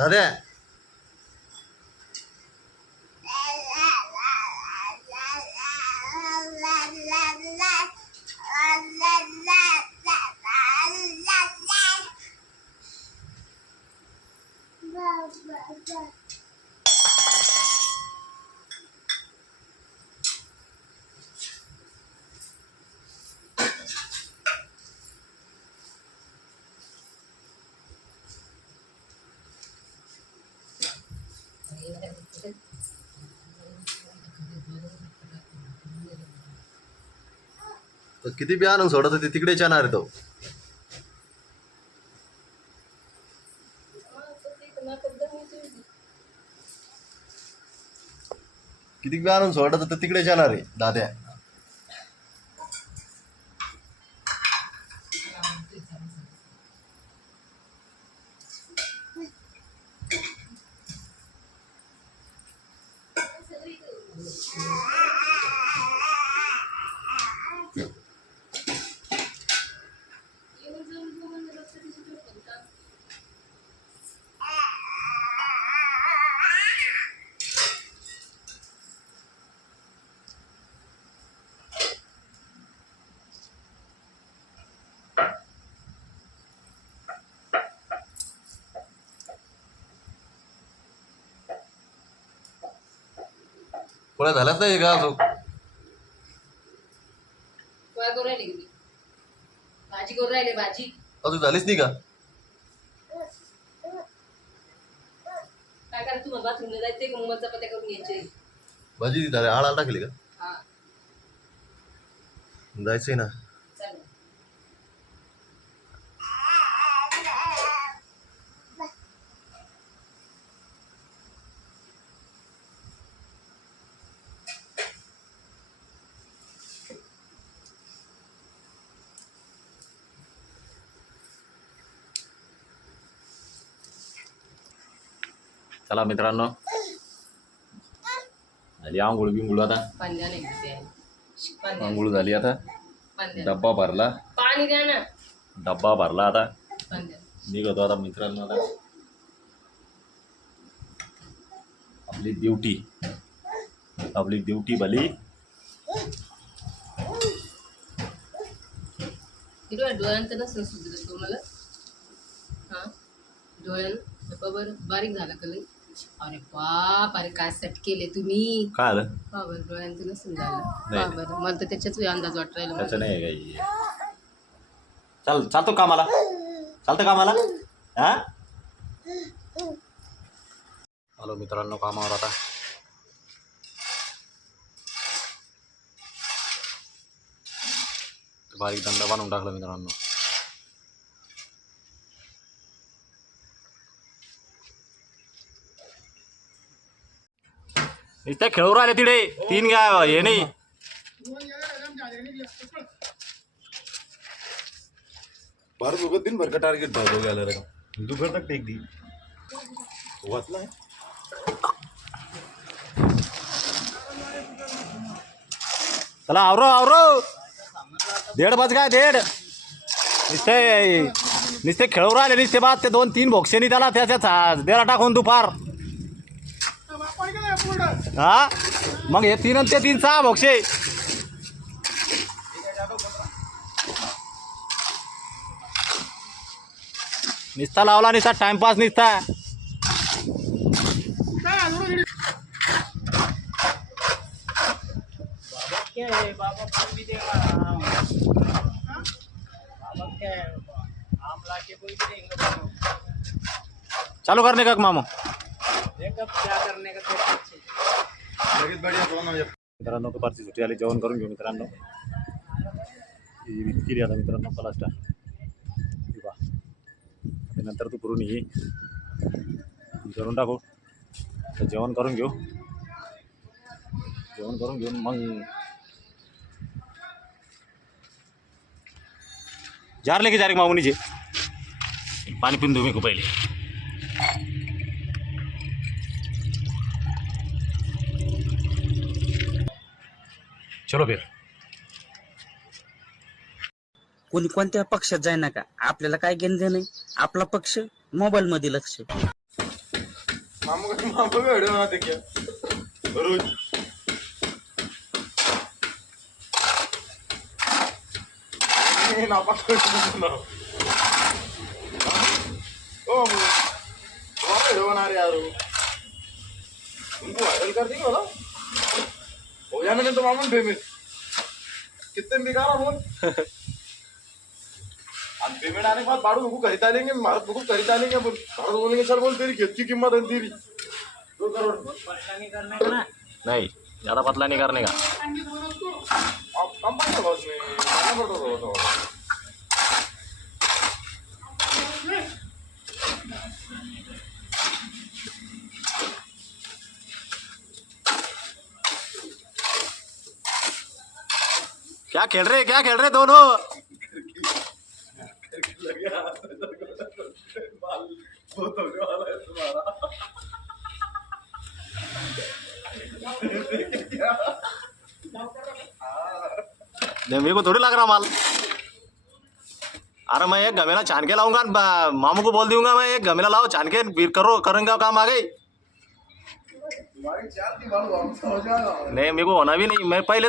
दाद्या तो किती बी आणून सोडत ते तिकडेच येणार आहे तो. किती बी आणून सोडत होतं तिकडेच येणार आहे दाद्या. पोळ्या झाल्याच नाही का अजून? पोळ्या करून राहिली मी. भाजी करून राहिले भाजी. अजून झालीच नाही का? काय करा तुम्हाला? बाथरूमला जायचंय का? मग चपात्या करून घ्यायचे भाजी झाली. आळाला टाकली का? हा. जायचंय ना चालेल चला मित्रांनो. झाली आंघोळ बिंघोळ आता. आंघोळ झाली आता. डब्बा भरला. पाणी द्या ना. डब्बा भरला आता. निघतो आता मित्रांनो आता. आपली ड्युटी. आपली ड्युटी भली. डोळ्यांचं नसेल सुचलं तुम्हाला. हा? डोळ्यानं. बारीक झाला का लई? अरे बाप अरे काय सेट केले तुम्ही? काय आलं? बाबर डोळ्यांचं नसेल झालं. नाही. बाबर मला तर त्याच्याच अंदाज वाट राहिला त्याचं नाही काही. चाल चालतो कामाला चालतं कामाला हा? हॅलो मित्रांनो कामावर आता. बारीक धंदा बनवून टाकला मित्रांनो. इथे खेळू राहिले तिथे तीन घ्या हे नाही. बारा दोघं दिन भर का टार्गेट गेला रे दुखर तक टेक दी वाचलाय चला आवरो आवरो. देड बस काय देड? नुसते नुसते खेळू राहिले नुसते बाद ते दोन तीन बोक्षेनी त्याला त्याच्या देला टाकून दुपार. मग हे तीन ते तीन सहा बोक्षे निसता लावला, निसता टाइमपास निसता. चालू करणे का मामू? मित्रांनो दुपारची सुट्टी आली जेवण करून घेऊ मित्रांनो. ही केली आता मित्रांनो पलास्टा नंतर तू करून ये. ही करून टाकू. तर जेवण करून घेऊ. जेवण करून घेऊन मग. जार लेके जा रे मामू नीचे पाणी पिऊन तुम्ही खूप पहिले. चलो फिर. कोणी कोणत्या पक्षात जाय नका आपल्याला काय घेणं देणं नाही आपला पक्ष मोबाईल मध्ये लक्ष मामा मामा व्हिडिओ ना रोज. ओ बना यार उनको कर देंगे बोला जाने में तो मामून फ़ेमस। कितने में बिका रहा बोल आज पेमेंट आने के बाद बाड़ू बुकू खरीदा लेंगे भारत बुकू खरीदा लेंगे बोल भारत बोलेंगे सर बोल तेरी खेत की कीमत है तेरी। दो करोड़। नहीं ज़्यादा पतला नहीं करने का। आप कम पड़ेगा बस में खाना पड़ता था तो क्या खेल रहे क्या खेल रहे दोनों? होने है मेरे को थोड़ी लग रहा माल। अरे मैं एक गमेला छान के लाऊँगा मामू को बोल दूँगा मैं एक गमेला लाओ छान के फिर करो करेंगे काम आ गई नहीं चार थी बाड़ू हमसे हो जाएगा। नाही मी को होणार बी नाही मी पहिले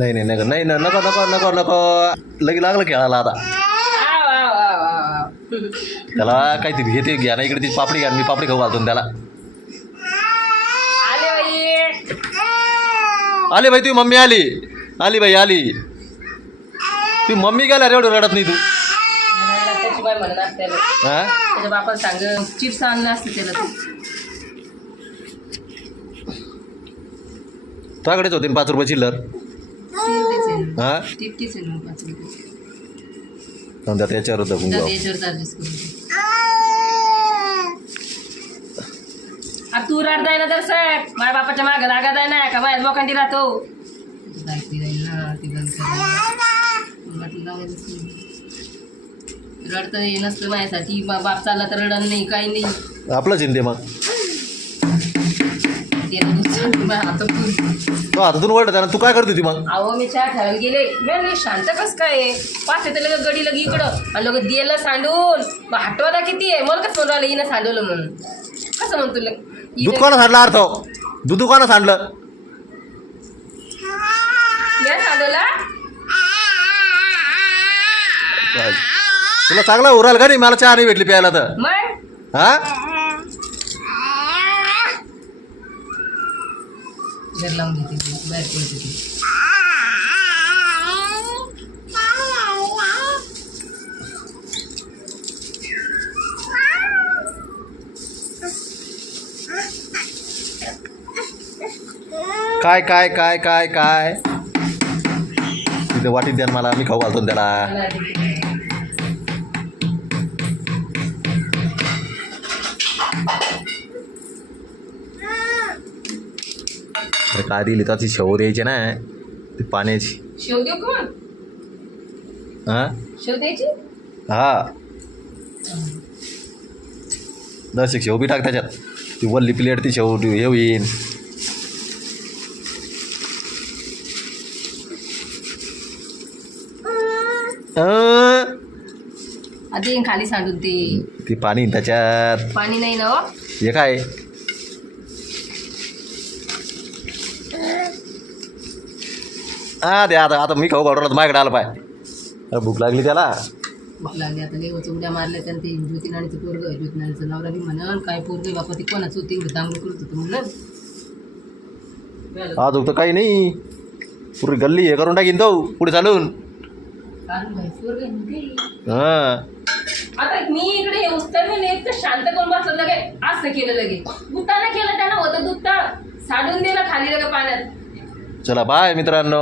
नाही नाही नको नाही नको नको नको नको. लगे लागलं खेळायला आता. त्याला काहीतरी घेते घ्या ना इकडे ती पापडी घ्या मी पापडी खाऊ घालतो ना त्याला. आले बाई. बाई तुझी मम्मी आली. आली बाई आली. ती मम्मी गेल्या रे एवढं रडत नाही तू. बापाला सांग चिप्स आणलं असतं त्याला ते. तुझ्याकडेच होते पाच रुपये चिल्लर. त्यात याच्यावर होतं कुंकू तू राहत जाय ना तर साहेब माझ्या बापाच्या मागे लागा जाय ना का बाहेर लोकांनी राहतो. रडत नसतं माझ्यासाठी. बाप चालला तर रडण नाही काही नाही. आपलं चिंते मग. ते तो हातातून काय करत होती मग? अहो मी चहा ठेवायला गेले. मी शांत कस काय? आहे? पाच येते लगे गडी लगी इकडं. आणि लोक दिलं सांडून. मग हटवादा किती आहे? मला कसं म्हणून राहिलं हिनं सांडवलं म्हणून? कसं म्हणतो लग- दूध कोणा सांडलं अर्थ दूध कोणा सांडलं? मी सांडवला? तुला चांगला उराल का नाही? मला चहा नाही भेटली प्यायला तर. मग? हा? দেখলাম দিতেছি বের করে দিতেছি काय काय काय काय काय तिथे वाटीत द्या मला मी खाऊ घालतो त्याला अरे काय दिली तर ती शेव द्यायची ना? ती पाण्याची. शेव देऊ का? हा? शेव द्यायची? हा. दर्शक शेव बी टाक त्याच्यात. ती वल्ली प्लेट ती शेव हे होईन. खाली सांडून ते ती पाणी त्याच्यात. पाणी नाही ना हो? हे काय? हा ते आता आता मी खाऊ घालून माझ्याकडे आलं पाय. अरे भूक लागली त्याला? लागली आता लय उड्या मारल्या त्यानं ते ज्योतिनाणीचं पोरग ज्योतिनाणीचं नवरा बी म्हणन काय पोरग बापा ते कोणाचं होती? दांगडं करत होतं म्हणून. आज तर काही नाही. पुरी गल्ली हे करून टाकीन तो पुढे चालून. कारण पोरग ते. हा. आता मी इकडे नाही तर शांत करून बसलं लगे असं केलं लगे. दुताना केलं त्यानं होतं दुत्ता साडून दिलं खाली लगे पाण्यात. चला बाय मित्रांनो.